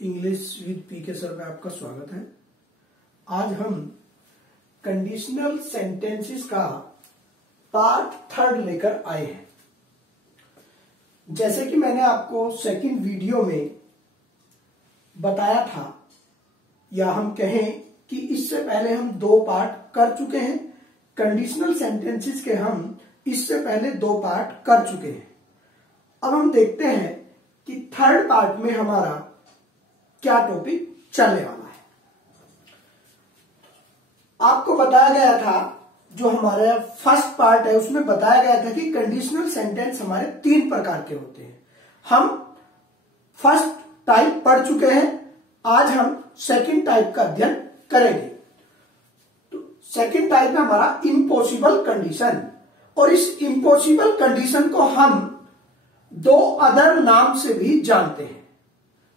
English with PK sir में आपका स्वागत है। आज हम कंडीशनल सेंटेंसेस का पार्ट 3 लेकर आए हैं। जैसे कि मैंने आपको सेकंड वीडियो में बताया था, या हम कहें कि इससे पहले हम 2 पार्ट कर चुके हैं। कंडीशनल सेंटेंसेस के हम इससे पहले 2 पार्ट कर चुके हैं। अब हम देखते हैं कि थर्ड पार्ट में हमारा क्या टॉपिक चलने वाला है। आपको बताया गया था, जो हमारा फर्स्ट पार्ट है उसमें बताया गया था कि कंडीशनल सेंटेंस हमारे 3 प्रकार के होते हैं। हम फर्स्ट टाइप पढ़ चुके हैं, आज हम सेकंड टाइप का अध्ययन करेंगे। तो सेकंड टाइप में हमारा इम्पॉसिबल कंडीशन, और इस इम्पॉसिबल कंडीशन को हम 2 अदर नाम से भी जानते हैं।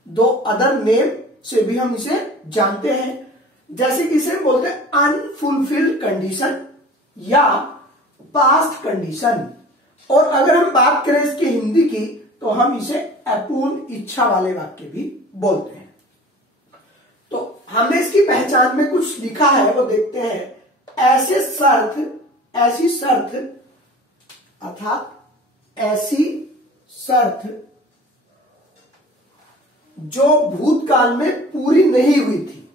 2 अदर नेम से भी हम इसे जानते हैं, जैसे कि इसे बोलते हैं अनफुलफिल्ड कंडीशन या पास्ट कंडीशन। और अगर हम बात करें इसकी हिंदी की, तो हम इसे अपूर्ण इच्छा वाले वाक्य भी बोलते हैं। तो हमने इसकी पहचान में कुछ लिखा है, वो देखते हैं। ऐसी शर्त अर्थात ऐसी शर्त जो भूतकाल में पूरी नहीं हुई थी।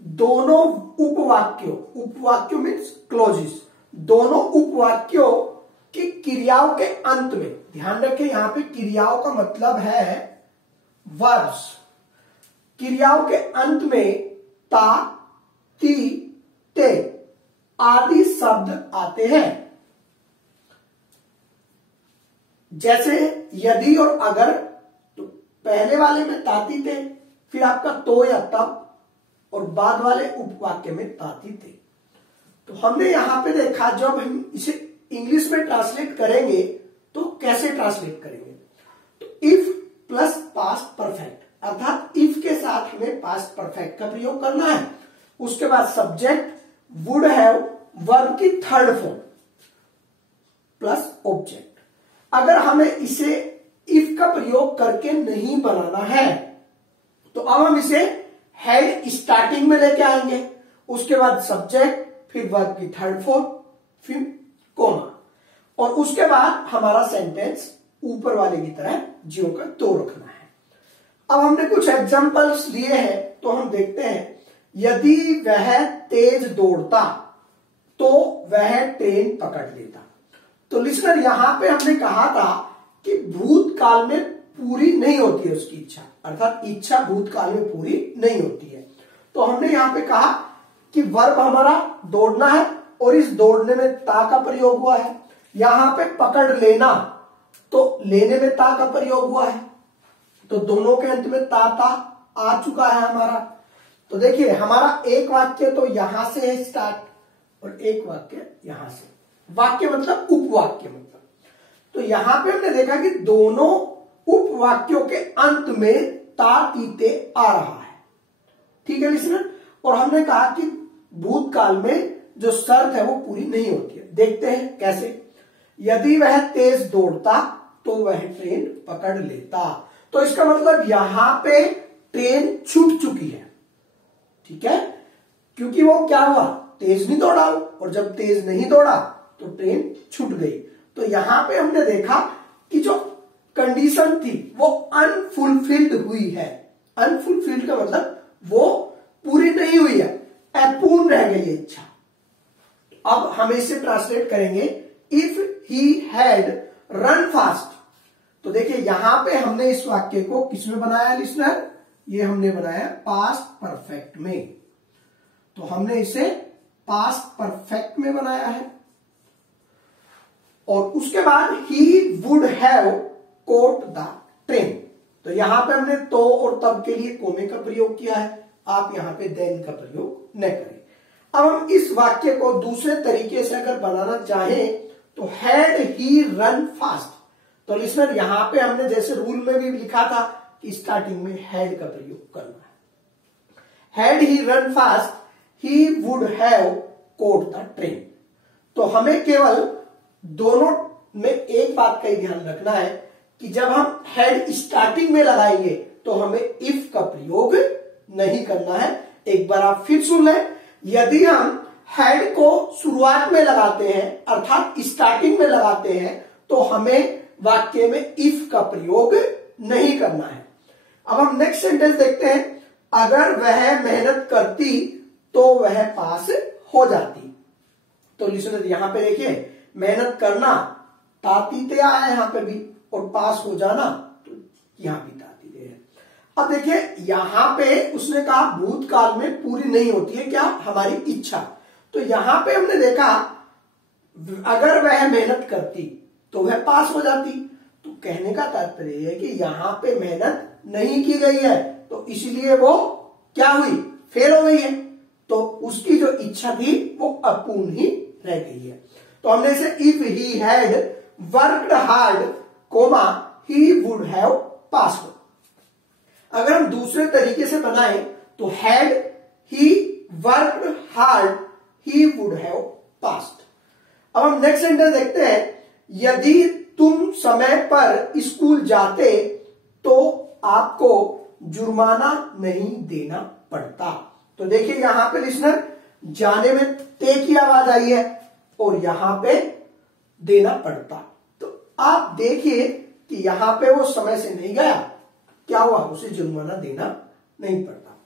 दोनों उपवाक्यों मीन्स क्लोजेस, दोनों उपवाक्यों की क्रियाओं के अंत में, ध्यान रखें यहां पे क्रियाओं का मतलब है वर्ब्स। क्रियाओं के अंत में ता, ती, ते आदि शब्द आते हैं। जैसे यदि और अगर, तो पहले वाले में ताती थे, फिर आपका तो या तब, और बाद वाले उपवाक्य में ताती थे। तो हमने यहां पे देखा, जब हम इसे इंग्लिश में ट्रांसलेट करेंगे तो कैसे ट्रांसलेट करेंगे। तो इफ प्लस पास्ट परफेक्ट, अर्थात इफ के साथ हमें पास्ट परफेक्ट का प्रयोग करना है। उसके बाद सब्जेक्ट वुड हैव, वर्ब की थर्ड फॉर्म प्लस ऑब्जेक्ट। अगर हमें इसे इफ का प्रयोग करके नहीं बनाना है, तो अब हम इसे हैड स्टार्टिंग में लेके आएंगे। उसके बाद सब्जेक्ट, फिर वर्ब की थर्ड फॉर्म, फिर कोमा, और उसके बाद हमारा सेंटेंस ऊपर वाले की तरह ज्यों का त्यों रखना है। अब हमने कुछ एग्जांपल्स लिए हैं, तो हम देखते हैं। यदि वह तेज दौड़ता तो वह ट्रेन पकड़ लेता। तो लिसनर, यहां पे हमने कहा था कि भूतकाल में पूरी नहीं होती है उसकी इच्छा, अर्थात इच्छा भूतकाल में पूरी नहीं होती है। तो हमने यहां पे कहा कि वर्ब हमारा दौड़ना है, और इस दौड़ने में ता का प्रयोग हुआ है। यहां पे पकड़ लेना, तो लेने में ता का प्रयोग हुआ है। तो दोनों के अंत में ता आ चुका है हमारा। तो देखिए, हमारा एक वाक्य तो यहां से है स्टार्ट, और एक वाक्य यहां से। वाक्य मतलब उपवाक्य मतलब। तो यहां पे हमने देखा कि दोनों उपवाक्यों के अंत में ता तीते आ रहा है। ठीक है लिसनर, और हमने कहा कि भूतकाल में जो शर्त है वो पूरी नहीं होती है। देखते हैं कैसे। यदि वह तेज दौड़ता तो वह ट्रेन पकड़ लेता। तो इसका मतलब यहां पे ट्रेन छूट चुकी है। ठीक है, क्योंकि वो क्या हुआ, तेज नहीं दौड़ा, और जब तेज नहीं दौड़ा तो ट्रेन छूट गई। तो यहां पे हमने देखा कि जो कंडीशन थी वो अनफुलफिल्ड हुई है। अनफुलफिल्ड का मतलब वो पूरी नहीं हुई है, अपूर्ण रह गई है इच्छा। अब हम इसे ट्रांसलेट करेंगे, if he had run fast. तो देखिए, यहां पे हमने इस वाक्य को किसमें बनाया लिसनर, ये हमने बनाया पास्ट परफेक्ट में। तो हमने इसे पास्ट परफेक्ट में बनाया है। और उसके बाद ही would have caught the train. तो यहां पे हमने तो और तब के लिए कोमे का प्रयोग किया है। आप यहां पे देन का प्रयोग न करें। अब हम इस वाक्य को दूसरे तरीके से अगर बनाना चाहें, तो हैड ही रन फास्ट। तो लिसनर, यहां पे हमने जैसे रूल में भी लिखा था कि स्टार्टिंग में हैड का प्रयोग करना है। Had he run fast he would have caught the train. तो हमें केवल दोनों में एक बात का ही ध्यान रखना है कि जब हम हैड स्टार्टिंग में लगाएंगे तो हमें इफ का प्रयोग नहीं करना है। एक बार आप फिर सुन लें, यदि हम हैड को शुरुआत में लगाते हैं अर्थात स्टार्टिंग में लगाते हैं तो हमें वाक्य में इफ का प्रयोग नहीं करना है। अब हम नेक्स्ट सेंटेंस देखते हैं, अगर वह मेहनत करती तो वह पास हो जाती। तो लिसनर यहां पे देखिए, मेहनत करना तातीते आया यहां पे भी, और पास हो जाना तो यहां भी तातीते है। अब देखिए यहां पे उसने कहा भूतकाल में पूरी नहीं होती है क्या, हमारी इच्छा। तो यहां पे हमने देखा अगर वह मेहनत करती तो वह पास हो जाती। तो कहने का तात्पर्य है कि यहां पे मेहनत नहीं की गई है तो इसलिए वो क्या हुई, फेल हो गई है। तो उसकी जो इच्छा थी वो अपूर्ण ही रह गई है। तो हमने इसे if he had worked hard comma he would have passed. अगर हम दूसरे तरीके से बनाएं तो had he worked hard he would have passed. अब हम नेक्स्ट सेंटेंस देखते हैं, यदि तुम समय पर स्कूल जाते तो आपको जुर्माना नहीं देना पड़ता। तो देखिए यहां पे लिसनर जाने में ते की आवाज आई है और यहां पे देना पड़ता। तो आप देखिए कि यहां पे वो समय से नहीं गया, क्या हुआ, उसे जुर्माना देना नहीं पड़ता।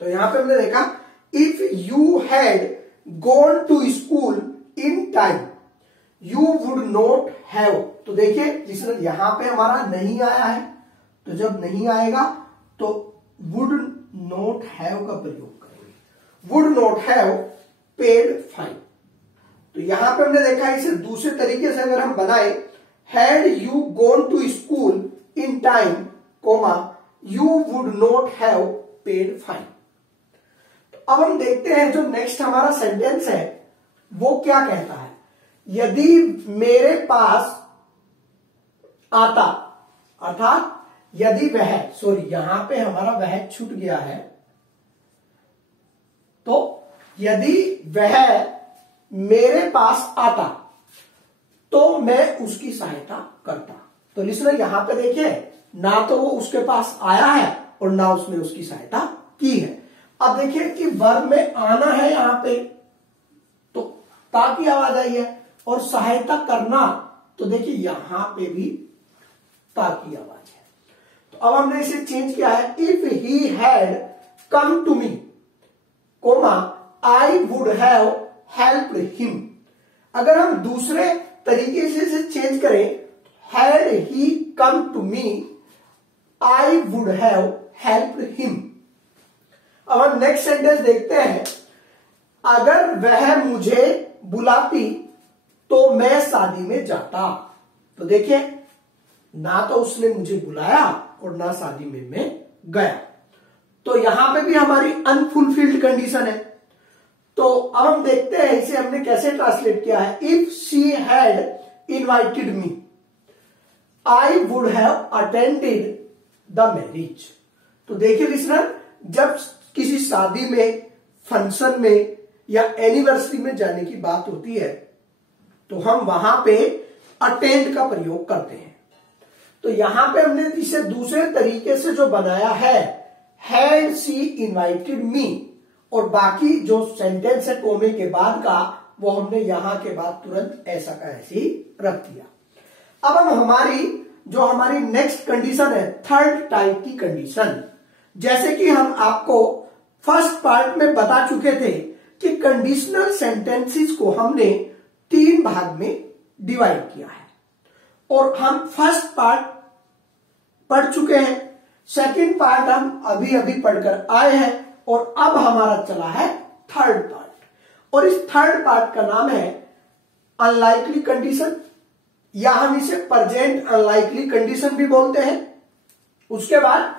तो यहां पे हमने देखा if you had gone to school in time you would not have. तो देखिए लिसनर यहां पे हमारा नहीं आया है, तो जब नहीं आएगा तो वुड नॉट हैव का प्रयोग करेंगे, would not have paid fine. तो यहां पे हमने देखा इसे दूसरे तरीके से अगर हम बनाए, had you gone to school in time comma you would not have paid fine. तो अब हम देखते हैं जो नेक्स्ट हमारा सेंटेंस है वो क्या कहता है, यदि मेरे पास आता, अर्थात यदि वह, सॉरी यहां पे हमारा वह छूट गया है, तो यदि वह मेरे पास आता तो मैं उसकी सहायता करता। तो लिसनर यहां पे देखिए ना तो वो उसके पास आया है और ना उसने उसकी सहायता की है। अब देखिए कि वर्ब में आना है यहां पे तो ता की आवाज आई है, और सहायता करना तो देखिए यहां पे भी ता की आवाज है। तो अब हमने इसे चेंज किया है, if he had come to me comma I would have helped him. अगर हम दूसरे तरीके से इसे चेंज करें, had he come to me I would have helped him. अब हम नेक्स्ट सेंटेंस देखते हैं, अगर वह मुझे बुलाती तो मैं शादी में जाता। तो देखिए ना तो उसने मुझे बुलाया और ना शादी में मैं गया, तो यहां पे भी हमारी अनफुलफिल्ड कंडीशन है। तो अब हम देखते हैं इसे हमने कैसे ट्रांसलेट किया है, if she had invited me I would have attended the marriage. तो देखिए लिसनर, जब किसी शादी में, फंक्शन में या एनिवर्सरी में जाने की बात होती है तो हम वहां पे अटेंड का प्रयोग करते हैं। तो यहां पे हमने इसे दूसरे तरीके से जो बनाया है, हैड शी इनवाइटेड मी, और बाकी जो सेंटेंस है कोमे के बाद का वो हमने यहां के बाद तुरंत ऐसा का ऐसे ही रख दिया। अब हम हमारी नेक्स्ट कंडीशन है थर्ड टाइप की कंडीशन। जैसे कि हम आपको फर्स्ट पार्ट में बता चुके थे कि कंडीशनल सेंटेंसेस को हमने 3 भाग में डिवाइड किया है, और हम फर्स्ट पार्ट पढ़ चुके हैं, सेकंड पार्ट हम अभी अभी पढ़कर आए हैं, और अब हमारा चला है थर्ड पार्ट। और इस थर्ड पार्ट का नाम है अनलाइकली कंडीशन, या हम इसे प्रेजेंट अनलाइकली कंडीशन भी बोलते हैं। उसके बाद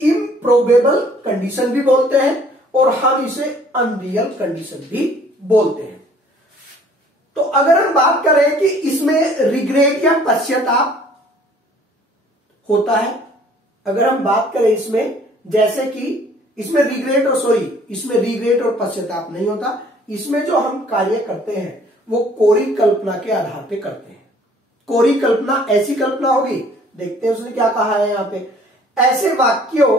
इम्प्रोबेबल कंडीशन भी बोलते हैं, और हम इसे अनरियल कंडीशन भी बोलते हैं। तो अगर हम बात करें कि इसमें रिग्रेट या पश्चाताप होता है, अगर हम बात करें इसमें, जैसे कि इसमें रिग्रेट और पश्चाताप नहीं होता। इसमें जो हम कार्य करते हैं वो कोरी कल्पना के आधार पे करते हैं। कोरी कल्पना ऐसी कल्पना होगी, देखते हैं उसने क्या कहा है यहाँ पे, ऐसे वाक्यों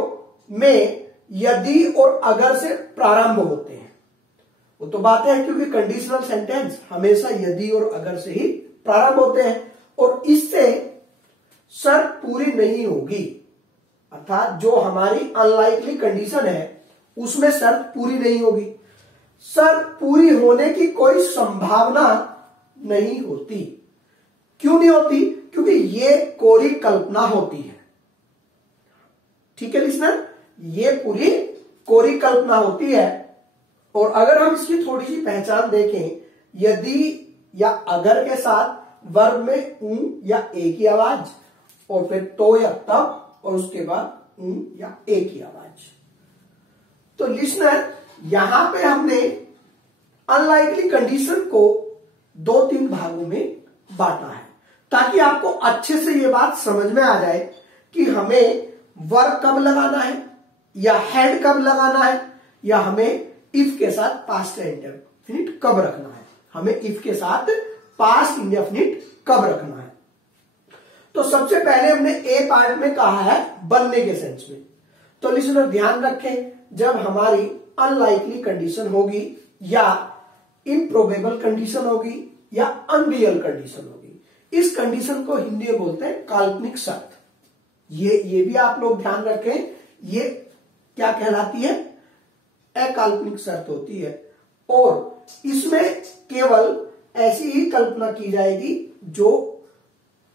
में यदि और अगर से प्रारंभ होते हैं। वो तो बात है, क्योंकि कंडीशनल सेंटेंस हमेशा यदि और अगर से ही प्रारंभ होते हैं, और इससे शर्त पूरी नहीं होगी, अर्थात जो हमारी अनलाइकली कंडीशन है उसमें शर्त पूरी नहीं होगी। शर्त पूरी होने की कोई संभावना नहीं होती। क्यों नहीं होती? क्योंकि ये कोरी कल्पना होती है। ठीक है लिसनर, ये पूरी कोरी कल्पना होती है। और अगर हम इसकी थोड़ी सी पहचान देखें, यदि या अगर के साथ वर्ब में ऊ या ए की आवाज, और फिर तो या तब, और उसके बाद ऊ या ए की आवाज। तो लिसनर, यहां पे हमने अनलाइकली कंडीशन को 2-3 भागों में बांटा है, ताकि आपको अच्छे से ये बात समझ में आ जाए कि हमें वर्ब कब लगाना है, या हेड कब लगाना है, या हमें इफ के साथ पास्ट इंडेफिनिट कब रखना है। हमें इफ के साथ पास्ट इंडेफिनिट कब रखना है। तो सबसे पहले हमने ए पार्ट में कहा है बनने के सेंस में। तो लिसनर ध्यान रखें, जब हमारी अनलाइकली कंडीशन होगी, या इम्प्रोबेबल कंडीशन होगी, या अनरियल कंडीशन होगी, इस कंडीशन को हिंदी में बोलते हैं काल्पनिक शर्त। ये भी आप लोग ध्यान रखें, ये क्या कहलाती है? अकाल्पनिक शर्त होती है। और इसमें केवल ऐसी ही कल्पना की जाएगी जो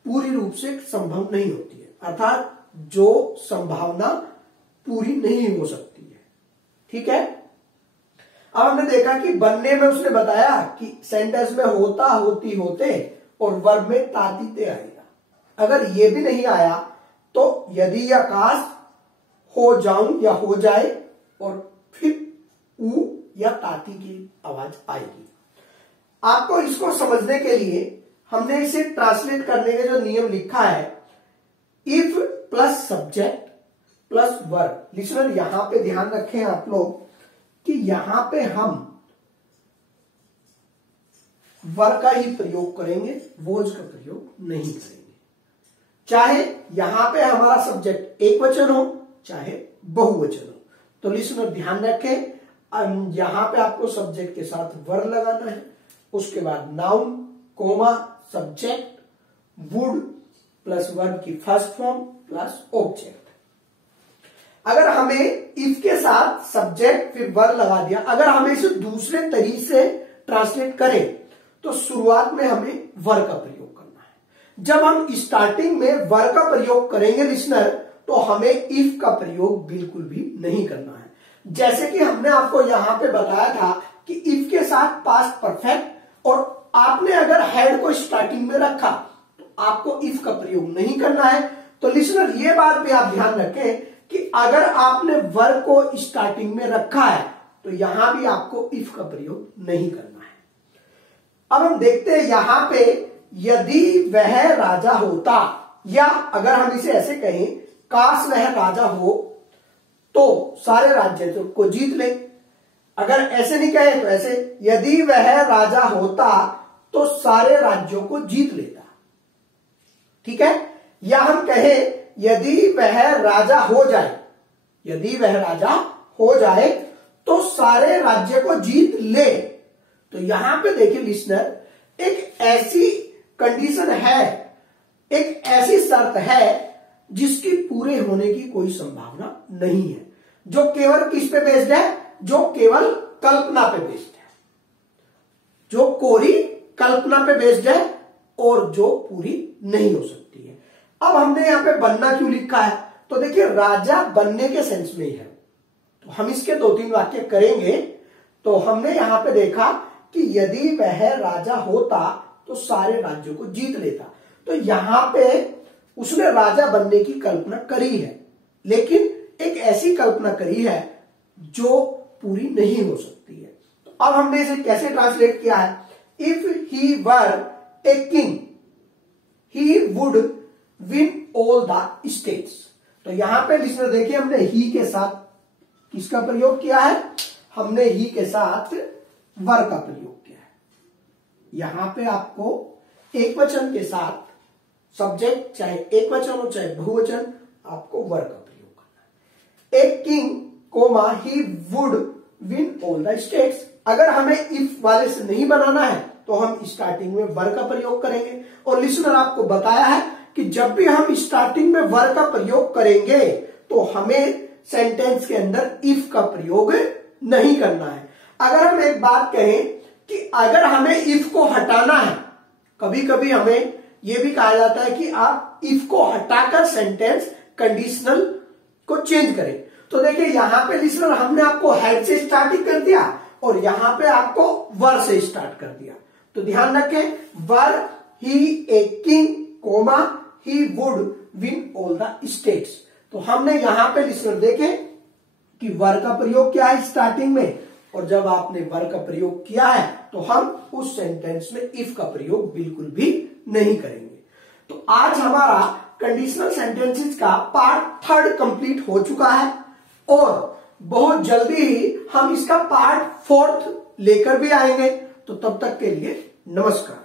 पूरी रूप से संभव नहीं होती है, अर्थात जो संभावना पूरी नहीं हो सकती है। ठीक है। अब हमने देखा कि बनने में उसने बताया कि सेंटेंस में होता, होती, होते और वर्ब में तातीते आएगा। अगर ये भी नहीं आया तो यदि या काश, हो जाऊं या हो जाए, और फिर ऊ या ताती की आवाज आएगी। आपको इसको समझने के लिए हमने इसे ट्रांसलेट करने के जो नियम लिखा है, if plus subject plus verb. Listener, यहां पे ध्यान रखें आप लोग कि यहां पे हम वर्ब का ही प्रयोग करेंगे, वॉज का प्रयोग नहीं करेंगे। चाहे यहां पे हमारा सब्जेक्ट एक वचन हो, चाहे बहुवचन हो। तो लिसनर ध्यान रखें, यहां पे आपको सब्जेक्ट के साथ वर्ब लगाना है, उसके बाद noun, comma, subject, would plus verb की फर्स्ट फॉर्म प्लस ऑब्जेक्ट। अगर हमें इफ के साथ सब्जेक्ट फिर वर्ब लगा दिया, अगर हमें इसे दूसरे तरीके से ट्रांसलेट करें तो शुरुआत में हमें वर्ब का प्रयोग करना है। जब हम स्टार्टिंग में वर्ब का प्रयोग करेंगे लिसनर, तो हमें इफ का प्रयोग बिल्कुल भी नहीं करना है। जैसे कि हमने आपको यहां पे बताया था कि इफ के साथ पास्ट परफेक्ट, और आपने अगर हेड को स्टार्टिंग में रखा तो आपको इफ का प्रयोग नहीं करना है। तो लिसनर, ये बात भी आप ध्यान रखें कि अगर आपने वर्ब को स्टार्टिंग में रखा है तो यहां भी आपको इफ का प्रयोग नहीं करना है। अब हम देखते हैं यहां पे, यदि वह राजा होता, या अगर हम इसे ऐसे कहें, काश वह राजा हो तो सारे राज्य को जीत ले। अगर ऐसे नहीं कहे तो ऐसे, यदि वह राजा होता तो सारे राज्यों को जीत लेता। ठीक है। या हम कहें, यदि वह राजा हो जाए, यदि वह राजा हो जाए तो सारे राज्य को जीत ले। तो यहां पे देखिए लिसनर, एक ऐसी कंडीशन है, एक ऐसी शर्त है जिसकी पूरे होने की कोई संभावना नहीं है, जो केवल किस पे बेस्ड है? जो केवल कल्पना पे बेस्ड है, जो कोरी कल्पना पे बेस्ड है, और जो पूरी नहीं हो सकती है। अब हमने यहां पे बनना क्यों लिखा है? तो देखिए, राजा बनने के सेंस में ही है। तो हम इसके 2-3 वाक्य करेंगे। तो हमने यहां पे देखा कि यदि वह राजा होता तो सारे राज्यों को जीत लेता। तो यहां पे उसने राजा बनने की कल्पना करी है, लेकिन एक ऐसी कल्पना करी है जो पूरी नहीं हो सकती है। तो अब हमने इसे कैसे ट्रांसलेट किया है? If he were a king he would win all the states. तो यहां पे लिसनर देखिए, हमने ही के साथ किसका प्रयोग किया है? हमने ही के साथ वर का प्रयोग किया है। यहां पे आपको एक वचन के साथ सब्जेक्ट, चाहे एक वचन हो चाहे बहुवचन, आपको वर का प्रयोग a king comma he would win all the states. अगर हमें इफ वाले से नहीं बनाना है तो हम स्टार्टिंग में वर का प्रयोग करेंगे। और लिसनर आपको बताया है कि जब भी हम स्टार्टिंग में वर का प्रयोग करेंगे तो हमें सेंटेंस के अंदर इफ का प्रयोग नहीं करना है। अगर हम एक बात कहें कि अगर हमें इफ को हटाना है, कभी कभी हमें यह भी कहा जाता है कि आप इफ को हटाकर सेंटेंस कंडीशनल को चेंज करें। तो देखिए यहां पे लिसनर हमने आपको हेड से स्टार्टिंग कर दिया और यहां पे आपको वर से स्टार्ट कर दिया। तो ध्यान रखें, were he a king comma he would win all the states. तो हमने यहां पे लिसनर देखे कि वर का प्रयोग क्या है स्टार्टिंग में, और जब आपने वर का प्रयोग किया है तो हम उस सेंटेंस में इफ का प्रयोग बिल्कुल भी नहीं करेंगे। तो आज हमारा कंडीशनल सेंटेंसेस का पार्ट 3 कंप्लीट हो चुका है और बहुत जल्दी ही हम इसका पार्ट 4 लेकर भी आएंगे। तो तब तक के लिए नमस्कार।